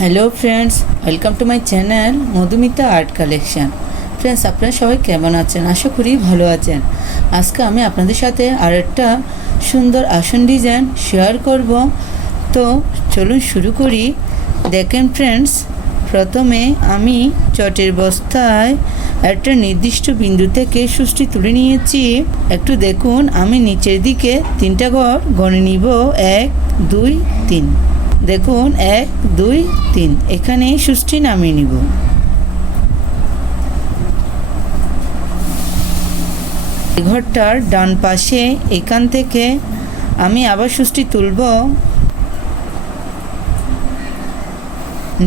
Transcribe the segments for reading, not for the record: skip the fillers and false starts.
Hello friends, welcome to my channel Madhumita art collection. Friends, আপনারা সবাই কেমন আছেন? আশা করি ভালো আছেন। আজকে আমি আপনাদের সাথে আরেকটা সুন্দর আসন ডিজাইন শেয়ার করব। তো চলুন শুরু করি। দেখেন ফ্রেন্ডস, প্রথমে আমি চটের বস্তায় একটা নির্দিষ্ট বিন্দু থেকে সুষ্টি তুলে নিয়েছি। একটু দেখুন, আমি নিচের দিকে 3টা ঘর গণে নিব। 1 2 3। দেখুন 1 2 3, এখানে সুষ্টি নামিয়ে নিব। ঘরটার ডান পাশে এখান থেকে আমি আবার সুষ্টি তুলব।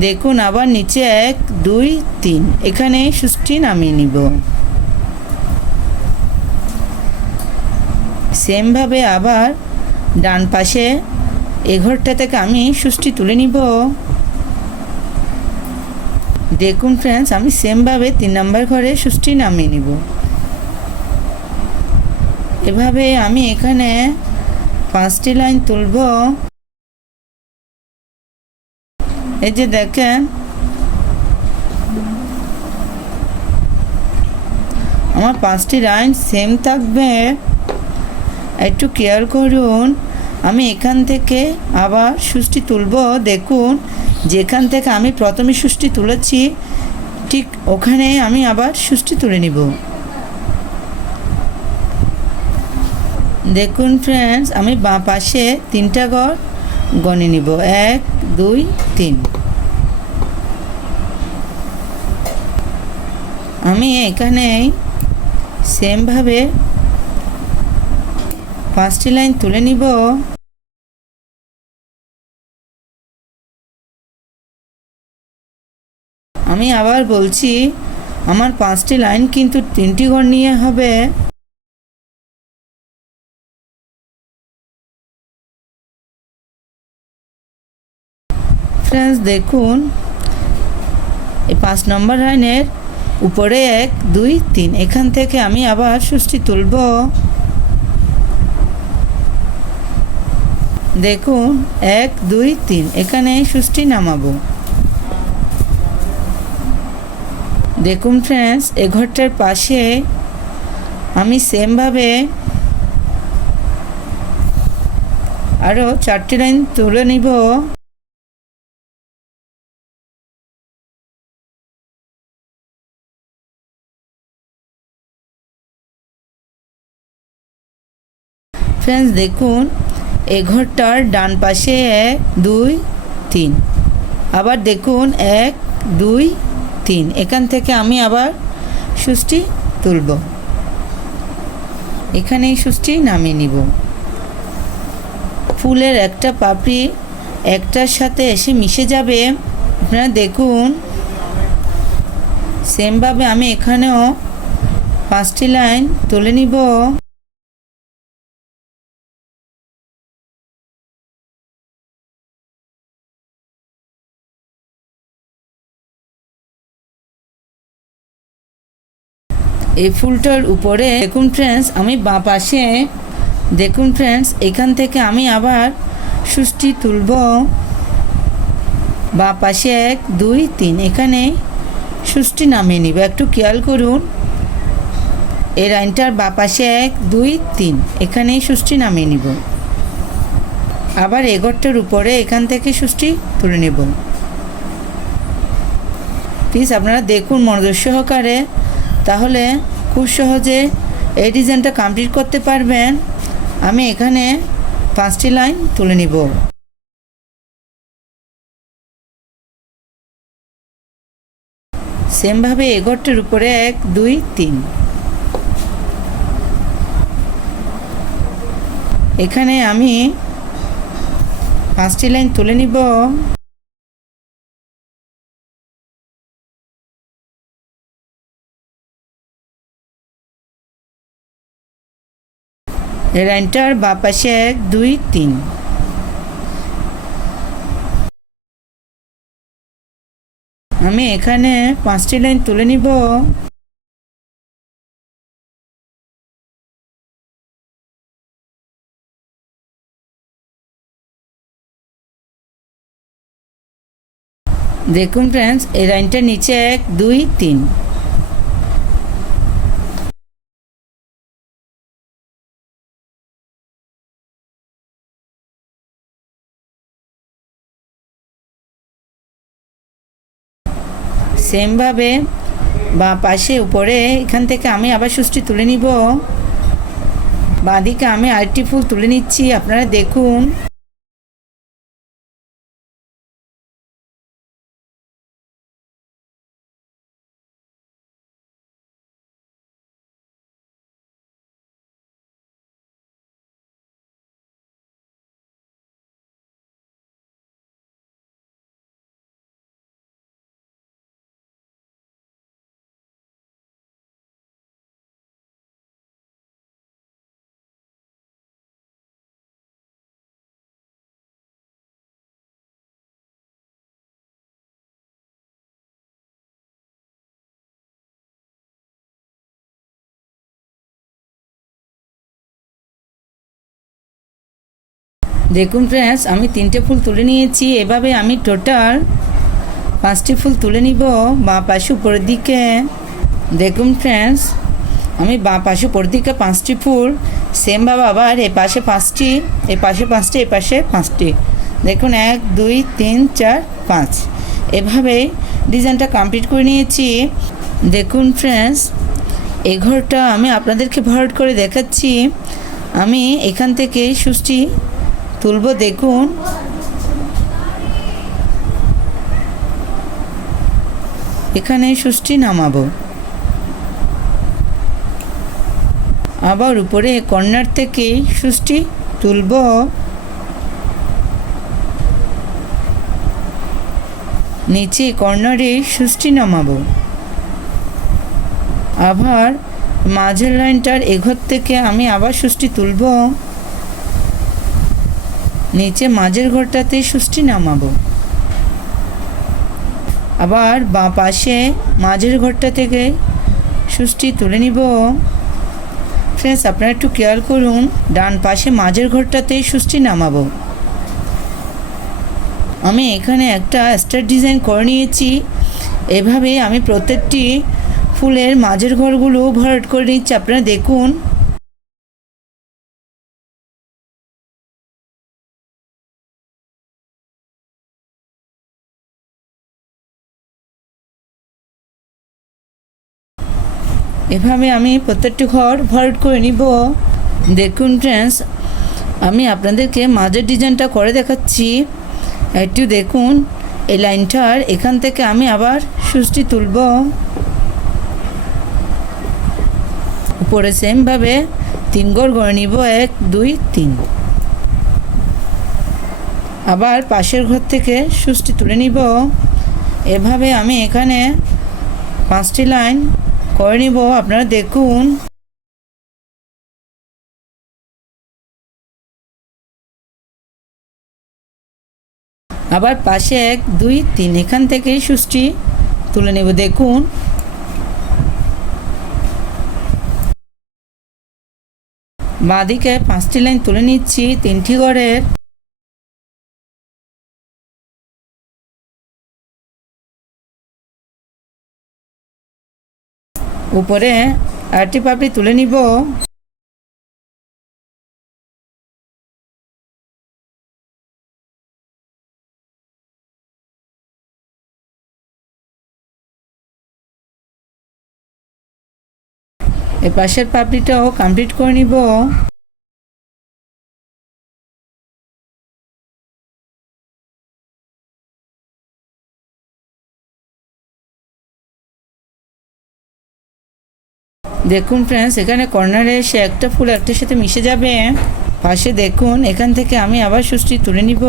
দেখুন আবার নিচে 1 2 3, এখানে সুষ্টি নামিয়ে নিব। সেমভাবে আবার ডান পাশে এই ঘরটা থেকে আমি সুষ্টি তুলে নিব। দেখুন ফ্রেন্ডস, আমি সেমভাবে 3 নম্বর ঘরে সুষ্টি নামিয়ে নিব। এভাবে আমি এখানে 5টি লাইন তুলব। এই যে দেখেন, আমার 5টি লাইন সেম থাকবে, একটু কেয়ার করুন। আমি এখান থেকে আবার সুষ্টি তুলব। দেখুন, যেখান থেকে আমি প্রথমে সুষ্টি তুলেছি ঠিক ওখানে আমি আবার সুষ্টি তুলে নিব। দেখুন ফ্রেন্ডস, আমি বাঁ পাশে 3টা ঘর গণে নিব। 1 2 3। আমি এখানে সেমভাবে 5টি লাইন তুলে নিব। আমি আবার বলছি, আমার 5টি লাইন কিন্তু 3টি ঘর নিয়ে হবে। ফ্রেন্ডস দেখুন, এই 5 নম্বর লাইনের উপরে 1 2 3, এখান থেকে আমি আবার সুষ্টি তুলব। দেখুন 1 2 3, এখানে সুষ্টি নামাবো। দেখুন ফ্রেন্ডস, এ ঘরটার পাশে আমি সেমভাবে আরও 4টি লাইন তুলে নিব। ফ্রেন্ডস দেখুন, এ ঘরটার ডান পাশে 1 2 3, আবার দেখুন 1 2 3, এখান থেকে আমি আবার সুষ্টি তুলব। এখানেই সুষ্টি নামিয়ে নিব। ফুলের একটা পাপড়ি একটার সাথে এসে মিশে যাবে। আপনারা দেখুন, সেমভাবে আমি এখানেও 5টি লাইন তুলে নিব। এই ফুলটার উপরে দেখুন ফ্রেন্ডস, আমি বাঁ পাশে দেখুন ফ্রেন্ডস, এখান থেকে আমি আবার সুষ্টি তুলব। বাঁ পাশে 1 2 3, এখানে সুষ্টি নামিয়ে নিব। একটু খেয়াল করুন, এই লাইনটার বাঁ পাশে 1 2 3, এখানেই সুষ্টি নামিয়ে নিব। আবার এগরটার উপরে এখান থেকে সুষ্টি তুলে নেব। প্লিজ আপনারা দেখুন মনোযোগ সহকারে, তাহলে খুব সহজে এই ডিজাইনটা কমপ্লিট করতে পারবেন। আমি এখানে 5টি লাইন তুলে নিব। সেমভাবে এগরটার উপরে 1 2 3, এখানে আমি 5টি লাইন তুলে নিব। এই লাইনটার বাঁ পাশে 1 2 3, আমি এখানে 5টি লাইন তুলে নিব। দেখুন ফ্রেন্ডস, এই লাইনটার নিচে 1 2 3। সেমভাবে বা পাশে উপরে এখান থেকে আমি আবার সুচটি তুলে নিব। বাঁদিকে আমি আরেকটি ফুল তুলে নিচ্ছি, আপনারা দেখুন। দেখুন ফ্রেন্ডস, আমি 3টে ফুল তুলে নিয়েছি। এভাবে আমি টোটাল 5টি ফুল তুলে নিব বাঁ পাশে উপরের দিকে। দেখুন ফ্রেন্ডস, আমি বাঁ পাশে উপরের দিকে 5টি ফুল, সেমভাবে আবার এ পাশে 5টি, এ পাশে 5টি, এ পাশে 5টি। দেখুন 1 2 3 4 5, এভাবে ডিজাইনটা কমপ্লিট করে নিয়েছি। দেখুন ফ্রেন্ডস, এই ঘরটা আমি আপনাদেরকে ভরাট করে দেখাচ্ছি। আমি এখান থেকে সুচটি তুলব। দেখুন, এখানে সুচটি নামাবো। আবার উপরে কর্নার থেকে সুচটি তুলব। নিচে কর্নারে সুচটি নামাবো। আবার মাঝের লাইনটার এঘর থেকে আমি আবার সুচটি তুলব। নিচে মাঝের ঘরটাতে সুচটি নামাবো। আবার বাঁ পাশে মাঝের ঘরটা থেকে সুচটি তুলে নিব। ফ্রেন্ডস, আপনারা একটু খেয়াল করুন, ডান পাশে মাঝের ঘরটাতে সুচটি নামাবো। আমি এখানে একটা স্টার ডিজাইন করে নিয়েছি। এভাবে আমি প্রত্যেকটি ফুলের মাঝের ঘরগুলো ভরাট করে নিচ্ছি, আপনারা দেখুন। এভাবে আমি প্রত্যেকটি ঘর ভরাট করে নিব। দেখুন ফ্রেন্ডস, আমি আপনাদেরকে মাঝের ডিজাইনটা করে দেখাচ্ছি, একটু দেখুন। এই লাইনটার এখান থেকে আমি আবার সুচটি তুলব। উপরে সেমভাবে 3 ঘর করে নিব, 1 2 3। আবার পাশের ঘর থেকে সুচটি তুলে নিব। এভাবে আমি এখানে 5টি লাইন করে নিব, আপনারা দেখুন। আবার পাশে 1 2 3, এখান থেকে সুচটি তুলে নেব। দেখুন, বাঁদিকে 5টি লাইন তুলে নিচ্ছি 3টি ঘরের। উপরে আরেকটি পাপড়ি তুলে নিব। এ পাশের পাপড়িটাও কমপ্লিট করে নিব। দেখুন ফ্রেন্ডস, এখানে কর্নারে এসে একটা ফুল একটার সাথে মিশে যাবে। পাশে দেখুন, এখান থেকে আমি আবার সুচটি তুলে নিব।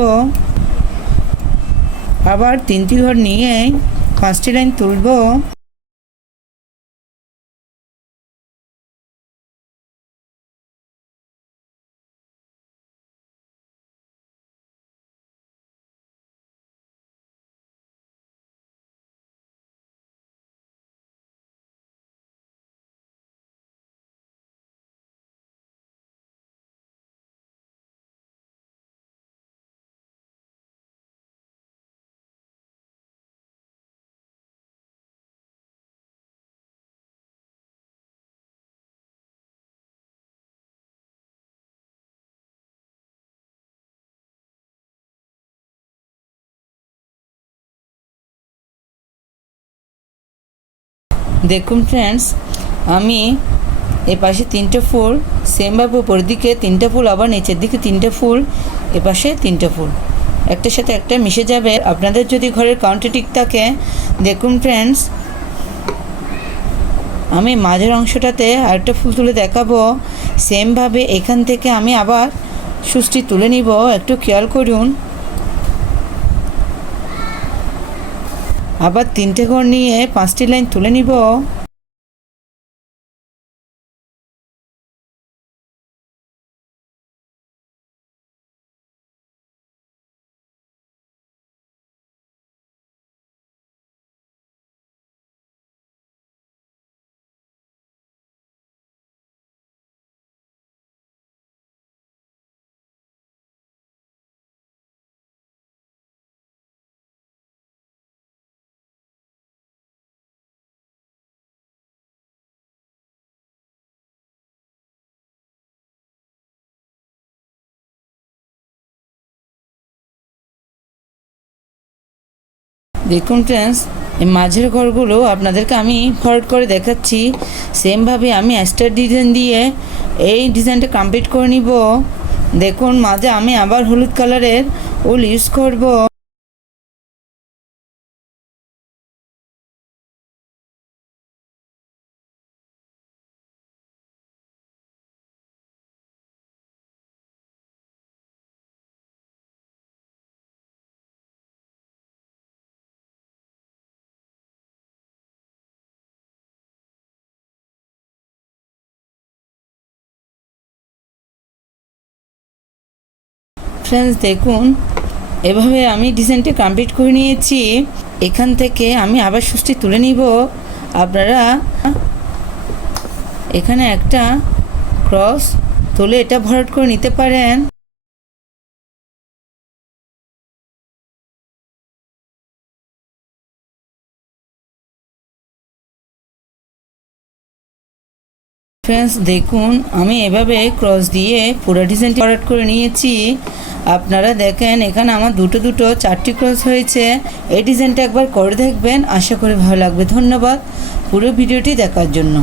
আবার 3টি ঘর নিয়ে 5টি লাইন তুলব। দেখুন ফ্রেন্ডস, আমি এপাশে 3টে ফুল সেমভাবে উপরের দিকে 3টে ফুল, আবার নিচের দিকে 3টে ফুল, এপাশে 3টে ফুল একটার সাথে একটা মিশে যাবে। আপনাদের যদি ঘরের কাউন্টে ঠিক থাকে, দেখুন ফ্রেন্ডস, আমি মাঝের অংশটাতে আরেকটা ফুল তুলে দেখাবো। সেমভাবে এখান থেকে আমি আবার সুচটি তুলে নিব, একটু খেয়াল করুন। আবার 3টে ঘর নিয়ে 5টি লাইন তুলে নিব। দেখুন ফ্রেন্ডস, এই মাঝের ঘরগুলো আপনাদেরকে আমি ফরওয়ার্ড করে দেখাচ্ছি। সেমভাবে আমি স্টার ডিজাইন দিয়ে এই ডিজাইনটা কমপ্লিট করে নিব। দেখুন, মাঝে আমি আবার হলুদ কালারের উল ইউজ করব। ফ্রেন্ডস দেখুন, এভাবে আমি ডিজাইনটা কমপ্লিট করে নিয়েছি। এখান থেকে আমি আবার সুচটি তুলে নিব। আপনারা এখানে একটা ক্রস তুলে এটা ভরাট করে নিতে পারেন। ফ্রেন্ডস দেখুন, আমি এভাবে ক্রস দিয়ে পুরো ডিজাইনটি ভরাট করে নিয়েছি। আপনারা দেখেন, এখানে আমার দুটো 4টি ক্রস হয়েছে। এই ডিজাইনটা একবার করে দেখবেন, আশা করি ভালো লাগবে। ধন্যবাদ পুরো ভিডিওটি দেখার জন্য।